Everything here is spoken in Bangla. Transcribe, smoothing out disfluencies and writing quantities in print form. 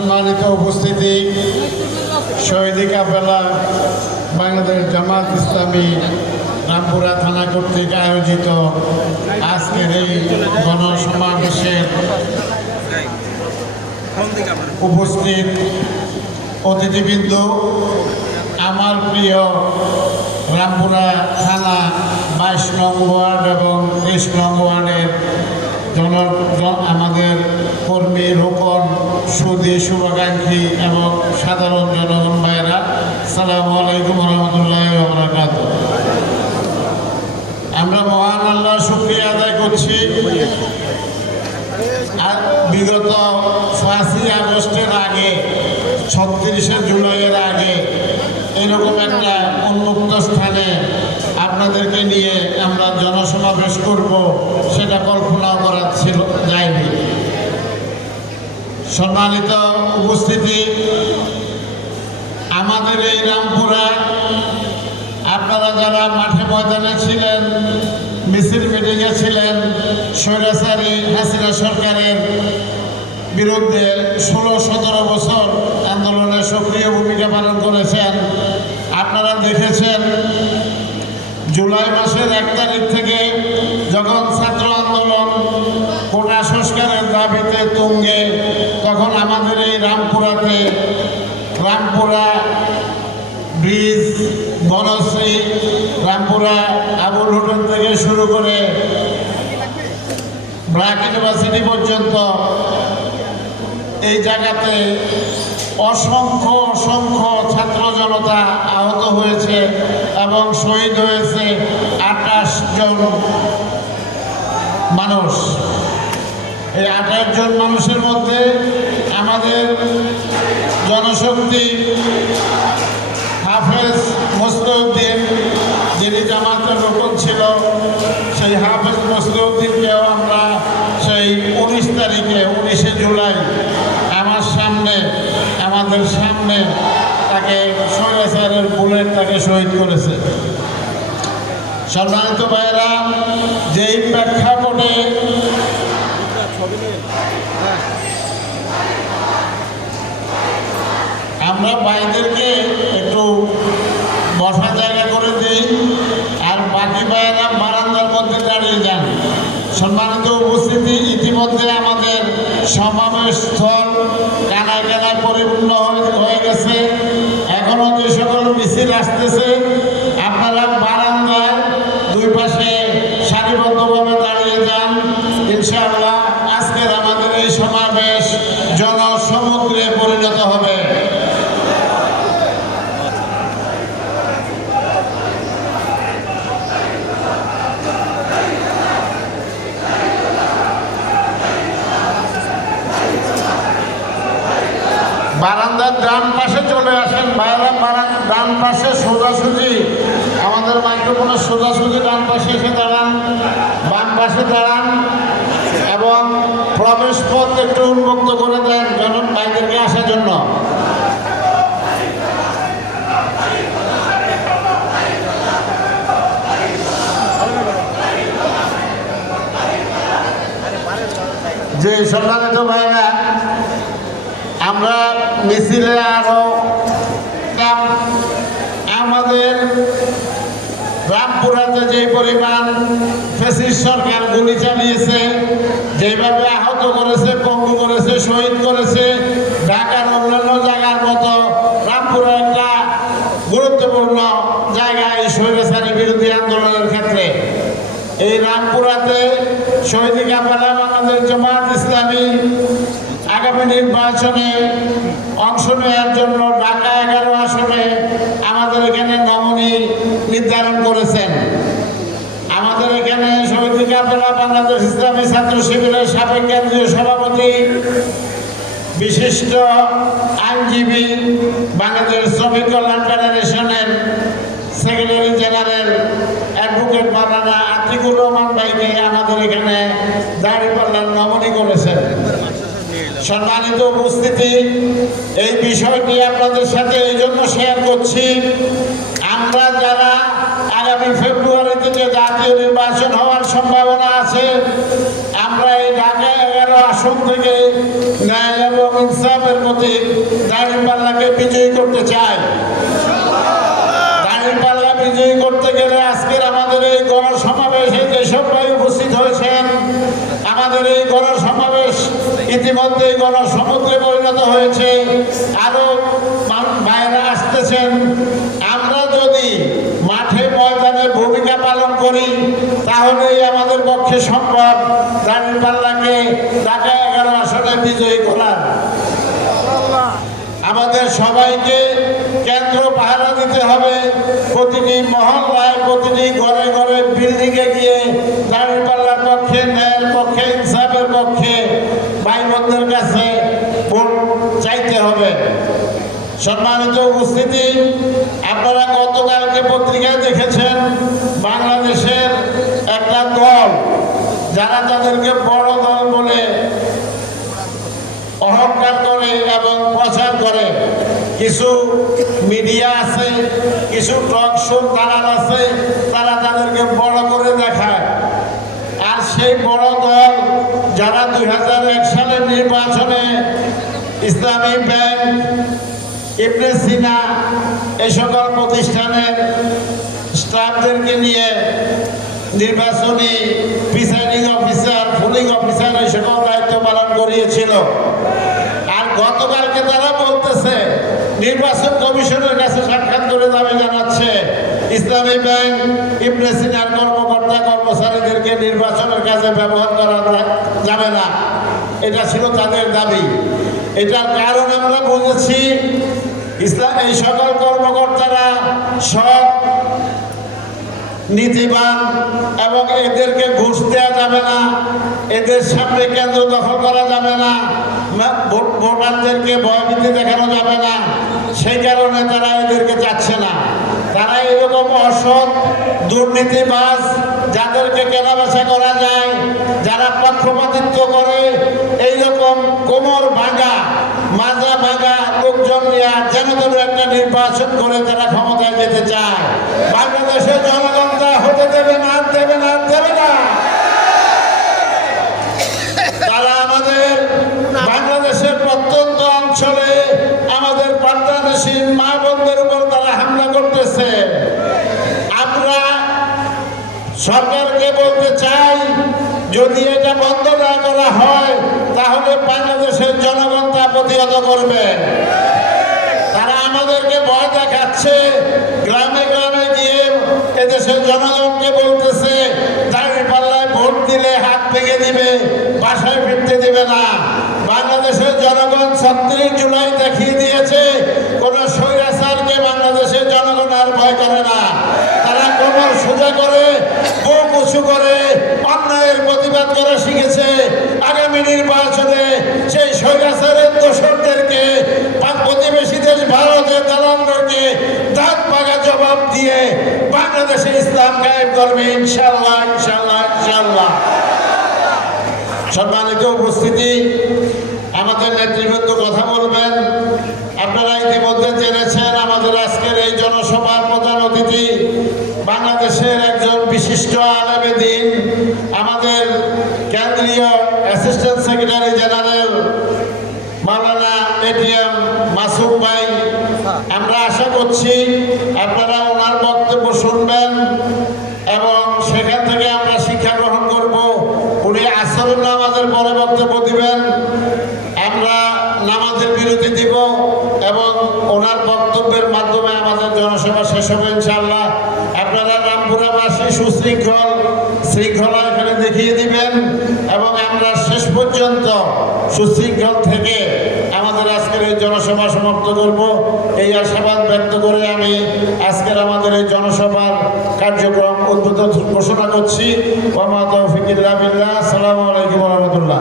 সম্মানিত উপস্থিতি, শহীদ কাফেলা বাংলাদেশ জামাত ইসলামী রামপুরা থানা কর্তৃক আয়োজিত আজকের এই গণসমাবেশের উপস্থিত অতিথিবৃন্দ, আমার প্রিয় রামপুরা থানা 22 নং ওয়ার্ড এবং 30 নং ওয়ার্ডের আমাদের কর্মী, রোকন, সুদী, শুভাকাঙ্ক্ষী এবং সাধারণ জনগণ ভাইয়েরা, আসসালামু আলাইকুম রহমতুল্লাহি ওয়া বারাকাতুহু। আমরা মহান আল্লাহর শুকরিয়া আদায় করছি। আর বিগত 5ই আগস্টের আগে, 36শে জুলাইয়ের আগে এরকম একটা উন্মুক্ত স্থানে আপনাদেরকে নিয়ে আমরা জনসমাবেশ করব, সেটা কল্পনাও করা যায়নি। সম্মানিত উপস্থিতি, আমাদের এই রামপুরা, আপনারা যারা মাঠে ময়দানে ছিলেন, মিছিল মিটিংয়ে ছিলেন, স্বৈরাচারী হাসিনা সরকারের বিরুদ্ধে 16-17 বছর আন্দোলনে সক্রিয় ভূমিকা পালন করেছেন। আপনারা দেখেছেন জুলাই মাসের 1 তারিখ থেকে যখন ছাত্র আন্দোলন কোটা সংস্কারের দাবিতে তুঙ্গে, তখন আমাদের এই রামপুরা ব্রিজ, বনশ্রী, রামপুরা আবুল হোটেল থেকে শুরু করে ব্র্যাক ইউনিভার্সিটি পর্যন্ত এই জায়গাতে অসংখ্য ছাত্র জনতা আহত হয়েছে এবং শহীদ হয়েছে 28 জন মানুষ। এই 28 জন মানুষের মধ্যে আমাদের জনশক্তি হাফেজ মসলিউদ্দিন, যিনি জামাতের রোকন ছিল, সেই হাফেজ মসলিউদ্দিনকেও আমরা সেই 19 তারিখে 19শে জুলাই আমাদের সামনে তাকে স্বৈরাচারের বুলেট তাকে শহীদ করেছে। সম্মানিত ভাইয়েরা, যেই প্রেক্ষাপটে আমরা ভাইদেরকে একটু বসার জায়গা করে দিই, আর বাকি ভাইয়েরা বারান্দার মধ্যে দাঁড়িয়ে যান। সম্মানিত উপস্থিতি, ইতিমধ্যে আমাদের সমাবেশ স্থল কানায় কানায় পরিপূর্ণ হয়ে গেছে। এখনো যে সকল মিছিল আসতেছে, আপনারা বারান্দায় দুই পাশে সারিবদ্ধভাবে দাঁড়িয়ে যান। ইনশাআল্লাহ আজকের আমাদের এই সমাবেশ জনসমুদ্রে পরিণত হবে। বারান্দার ডান পাশে চলে আসেন ভাইরা, ডান পাশে সোজাসুজি, আমাদের মাইক্রোফোনের সোজাসুজি ডান পাশে এসে দাঁড়ান, বাম পাশে দাঁড়ান এবং প্রবেশ পথ একটু উন্মুক্ত করে দেন ভাইদেরকে আসার জন্য। যে সম্মানিত ভাইরা, আমরা মিছিলে আরো আমাদের রামপুরাতে যে পরিমাণ ফ্যাসিস্ট সরকার গুলি চালিয়েছে, যেভাবে আহত করেছে, পঙ্গু করেছে, শহীদ করেছে, ঢাকার অন্যান্য জায়গার মতো রামপুরা একটা গুরুত্বপূর্ণ জায়গা এই স্বৈরাচারী বিরোধী আন্দোলনের ক্ষেত্রে। এই রামপুরাতে শহীদ কাফেলা বাংলাদেশ জামাত ইসলামী আগামী নির্বাচনে অংশ নেওয়ার জন্য ঢাকা 11 আসনে আমাদের এখানে নমিনি নির্ধারণ করেছেন। আমাদের এখানে শহীদ কাফেলা বাংলাদেশ ইসলামী ছাত্র শিবিরের সাবেক কেন্দ্রীয় সভাপতি, বিশিষ্ট আইনজীবী, বাংলাদেশ শ্রমিক কল্যাণ ফেডারেশনের সেক্রেটারি জেনারেল অ্যাডভোকেট মাওলানা আতিকুর রহমান ভাইকে আমাদের এখানে দাঁড়িপাল্লার নমিনি করেছেন। সম্মানিত উপস্থিতি, এই বিষয়টি আপনাদের সাথে এই জন্য শেয়ার করছি, আমরা যারা আগামী ফেব্রুয়ারি থেকে জাতীয় নির্বাচন হওয়ার সম্ভাবনা আছে, আমরা এই ঢাকা 11 আসন থেকে ন্যায় এবং ইনসাফের প্রতীক দাঁড়িপাল্লাকে বিজয়ী করতে চাই। দাঁড়িপাল্লা বিজয়ী করতে গেলে আজকের আমাদের এই গণসমাবেশে যেসব ভাই উপস্থিত হয়েছেন, আমাদের এই গণসমাবেশ ইতিমধ্যে গণসমুদ্রে পরিণত হয়েছে, আরো ভাইরা আসতেছেন। আমরা যদি মাঠে ময়দানে ভূমিকা পালন করি তাহলেই আমাদের পক্ষে সম্ভব দাঁড়িপাল্লাকে ঢাকা 11 আসনে বিজয়ী করা। আমাদের সবাইকে কেন্দ্র পাহারা দিতে হবে। প্রতিটি মহল্লায়, প্রতিটি ঘরে ঘরে, বিল্ডিংয়ে গিয়ে দাঁড়িপাল্লার পক্ষে, ন্যায়ের পক্ষে, ইনসাফের পক্ষে ভাই বোনদের কাছে ভোট চাইতে হবে। সম্মানিত উপস্থিতি, আপনারা গতকালকে পত্রিকায় দেখেছেন বাংলাদেশের একটা দল যারা তাদেরকে বড় দল বলে অহংকার করে এবং প্রচার করে। কিছু মিডিয়া আছে, কিছু টক শো দালাল আছে, তারা তাদেরকে বড় করে দেখায়। আর সেই বড় দল যারা 2001 সালের নির্বাচনে ইসলামী ব্যাংক, ইবনে সিনা এই সকল প্রতিষ্ঠানের স্টাফদেরকে নিয়ে নির্বাচনী প্রিসাইডিং অফিসার, পুলিং অফিসার এই সকল দায়িত্ব পালন করিয়েছিল। আর গতকালকে তারা বলতেছে নির্বাচন কমিশনের কাছে সাক্ষাৎ করে দাবি জানাচ্ছে ইসলামী ব্যাংক, ইবনে সিনার কর্মকর্তা কর্মচারীদেরকে নির্বাচনের কাজে ব্যবহার করা যাবে না। এটা ছিল তাদের দাবি। এটার কারণ আমরা বুঝেছি, এই সকল কর্মকর্তারা সব নীতিবান এবং এদেরকে ঘুষ দেওয়া যাবে না, এদের সামনে কেন্দ্র দখল করা যাবে না, ভোটারদেরকে ভয়ভীতি দেখানো যাবে না। সেই কারণে তারা এদেরকে চাচ্ছে না। তারা এরকম অসৎ দুর্নীতিবাজ, যাদেরকে কেনাবেচা করা যায়, যারা পক্ষপাতিত্ব করে, এইরকম কোমর ভাঙা, মাজা ভাঙা লোকজন নিয়ে যেন তেন একটা নির্বাচন করে তারা ক্ষমতায় যেতে চায়। বাংলাদেশের জনগণ তা হতে দেবে না, দেবে না, দেবে না। তারা আমাদের বাংলাদেশের প্রত্যন্ত অঞ্চলে আমাদের পার্টনারশিপ মা বোনদের উপর তারা হামলা করতেছে। আমরা সরকারকে বলতে চাই, যদি এটা বন্ধ না করা হয় তাহলে বাংলাদেশের জনগণ তা প্রতিহত করবে। তারা আমাদেরকে ভয় দেখাচ্ছে, গ্রামে গ্রামে গিয়ে এদেশের জনগণকে বলতেছে দাঁড়িপাল্লায় ভোট দিলে হাত ভেঙে দিবে, বাসায় ফিরতে দিবে না। বাংলাদেশের জনগণ 36 জুলাই দেখিয়ে দিয়েছে কোন স্বৈরাচারকে বাংলাদেশের জনগণ আর ভয় করে না। তারা কোমর সোজা করে, বুক উঁচু করে অন্যায়ের প্রতিবাদ করা শিখেছে। আগামী নির্বাচনে সেই স্বৈরাচারের দোষরদেরকে, প্রতিবেশী দেশ ভারতের দালালদেরকে দাঁত পাকা জবাব দিয়ে বাংলাদেশে ইসলাম কায়েম করবে ইনশাআল্লাহ, ইনশাআল্লাহ, ইনশাআল্লাহ। সম্মানিত উপস্থিতি, আমাদের নেতৃবৃন্দ কথা বলবেন। আপনারা ইতিমধ্যে জেনেছেন আমাদের আজকের এই জনসভার প্রধান অতিথি বাংলাদেশের একজন বিশিষ্ট আলেমে দ্বীন, আমাদের কেন্দ্রীয় অ্যাসিস্ট্যান্ট সেক্রেটারি জেনারেল মাওলানা এটিএম মাসুম ভাই। আমরা আশা করছি আপনারা ওনার বক্তব্য শুনবেন এবং সেখান থেকে আমরা শিক্ষা গ্রহণ করব। উনি আসরের নামাজের পরে বক্তব্য দিবেন, আমরা নামাজের বিরতি দিব এবং ওনার বক্তব্যের মাধ্যমে আমাদের জনসভা শেষ হবে ইনশাআল্লাহ। আপনারা রামপুরাবাসী শৃঙ্খলা এখানে দেখিয়ে দিবেন এবং আমরা শেষ পর্যন্ত সুশৃঙ্খল থেকে আমাদের আজকের এই জনসভা সমাপ্ত করব। এই আশাবাদ ব্যক্ত করে আমি আজকের আমাদের এই জনসভার কার্যক্রম উদ্বোধন ঘোষণা করছি। ওয়া মা তাওফিক ইল্লা বিল্লাহ। আসসালামু আলাইকুম ওয়া রাহমাতুল্লাহ।